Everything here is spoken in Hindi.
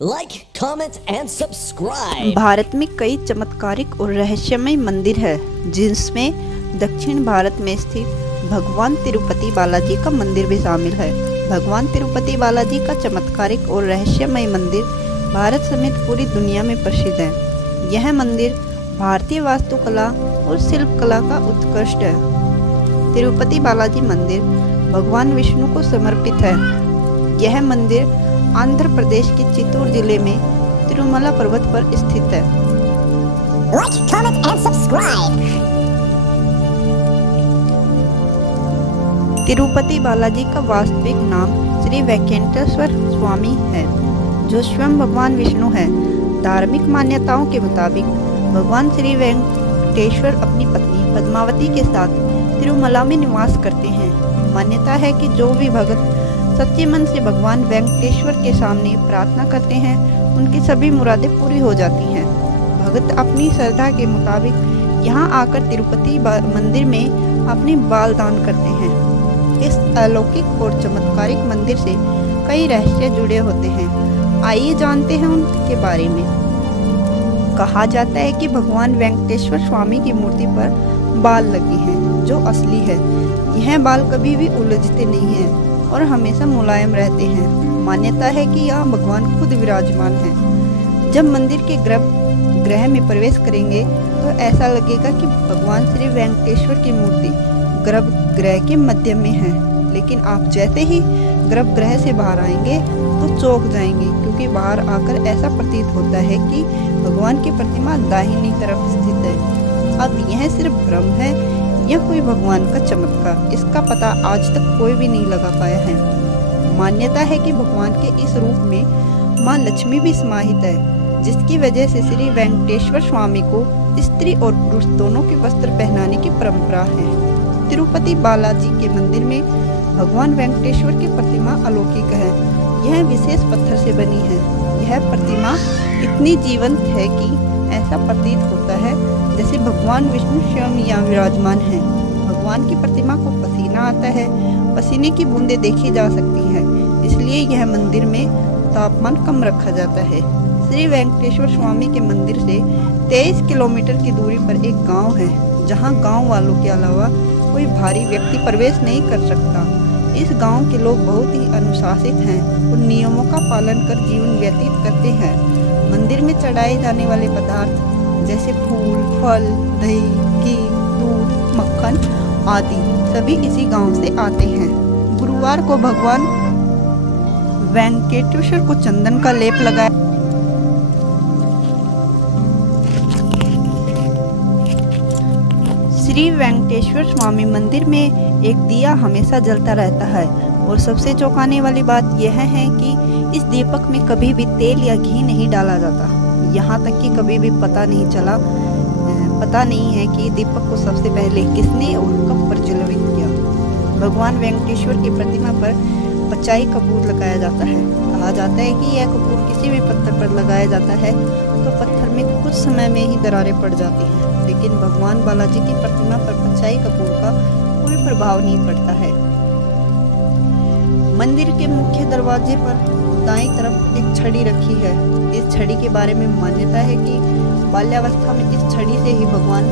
Like, comment and subscribe. Bharat में कई चमत्कारिक और रहस्यमय मंदिर है, जिसमें दक्षिण भारत में स्थित भगवान तिरुपति बालाजी का मंदिर भी शामिल है। भगवान तिरुपति बालाजी का चमत्कारिक और रहस्यमय मंदिर भारत समेत पूरी दुनिया में प्रसिद्ध है। यह मंदिर भारतीय वास्तुकला और शिल्पकला का उत्कृष्ट है। तिरुपति बालाजी मंदिर भगवान विष्णु को समर्पित है। यह मंदिर आंध्र प्रदेश के चित्तूर जिले में तिरुमला पर्वत पर स्थित है। Like, comment and subscribe. Tirupati Balaji का वास्तविक नाम श्री वेंकटेश्वर स्वामी है, जो स्वयं भगवान विष्णु है। धार्मिक मान्यताओं के मुताबिक भगवान श्री वेंकटेश्वर अपनी पत्नी पद्मावती के साथ तिरुमला में निवास करते हैं। मान्यता है कि जो भी भक्त सच्चे मन से भगवान वेंकटेश्वर के सामने प्रार्थना करते हैं, उनकी सभी मुरादें पूरी हो जाती हैं। भक्त अपनी श्रद्धा के मुताबिक यहाँ आकर तिरुपति मंदिर में अपने बाल दान करते हैं। इस अलौकिक और चमत्कारिक मंदिर से कई रहस्य जुड़े होते हैं। आइए जानते हैं उनके बारे में। कहा जाता है कि भगवान वेंकटेश्वर स्वामी की मूर्ति पर बाल लगे हैं, जो असली है। यह बाल कभी भी उलझते नहीं हैं और हमेशा मुलायम रहते हैं। मान्यता है कि यहाँ भगवान खुद विराजमान हैं। जब मंदिर के गर्भगृह में प्रवेश करेंगे तो ऐसा लगेगा कि भगवान श्री वेंकटेश्वर की मूर्ति गर्भगृह के मध्य में है। लेकिन आप जैसे ही गर्भगृह से बाहर आएंगे तो चौंक जाएंगे, क्योंकि बाहर आकर ऐसा प्रतीत होता है कि भगवान की प्रतिमा दाहिनी तरफ स्थित है। अब यह सिर्फ भ्रम है या कोई भगवान का चमत्कार, इसका पता आज तक कोई भी नहीं लगा पाया है। मान्यता है कि भगवान के इस रूप में मां लक्ष्मी भी समाहित है, जिसकी वजह से श्री वेंकटेश्वर स्वामी को स्त्री और पुरुष दोनों के वस्त्र पहनाने की परंपरा है। तिरुपति बालाजी के मंदिर में भगवान वेंकटेश्वर की प्रतिमा अलौकिक है। यह विशेष पत्थर से बनी है। यह प्रतिमा इतनी जीवंत है कि ऐसा प्रतीत होता है जैसे भगवान विष्णु स्वयं यहाँ विराजमान हैं। भगवान की प्रतिमा को पसीना आता है, पसीने की बूंदें देखी जा सकती हैं, इसलिए यह मंदिर में तापमान कम रखा जाता है। श्री वेंकटेश्वर स्वामी के मंदिर से 23 किलोमीटर की दूरी पर एक गांव है, जहां गांव वालों के अलावा कोई भारी व्यक्ति प्रवेश नहीं कर सकता। इस गांव के लोग बहुत ही अनुशासित हैं और नियमों का पालन कर जीवन व्यतीत करते हैं। मंदिर में चढ़ाए जाने वाले पदार्थ जैसे फूल, फल, दही, घी, दूध, मक्खन आदि सभी इसी गांव से आते हैं। गुरुवार को भगवान वेंकटेश्वर को चंदन का लेप लगाया। श्री वेंकटेश्वर स्वामी मंदिर में एक दिया हमेशा जलता रहता है, और सबसे चौंकाने वाली बात यह है कि इस दीपक में कभी भी तेल या घी नहीं डाला जाता। यहाँ तक कि कभी भी पता नहीं है कि दीपक को सबसे पहले किसने और कब प्रज्वलित किया। भगवान वेंकटेश्वर की प्रतिमा पर पचाई कपूर लगाया जाता है। कहा जाता है कि यह कपूर किसी भी पत्थर पर लगाया जाता है तो पत्थर में कुछ समय में ही दरारें पड़ जाती हैं, लेकिन भगवान बालाजी की प्रतिमा पर पचाई कपूर का कोई प्रभाव नहीं पड़ता है। मंदिर के मुख्य दरवाजे पर दाईं तरफ एक छड़ी रखी है। इस छड़ी के बारे में मान्यता है कि बाल्यावस्था में इस छड़ी से ही भगवान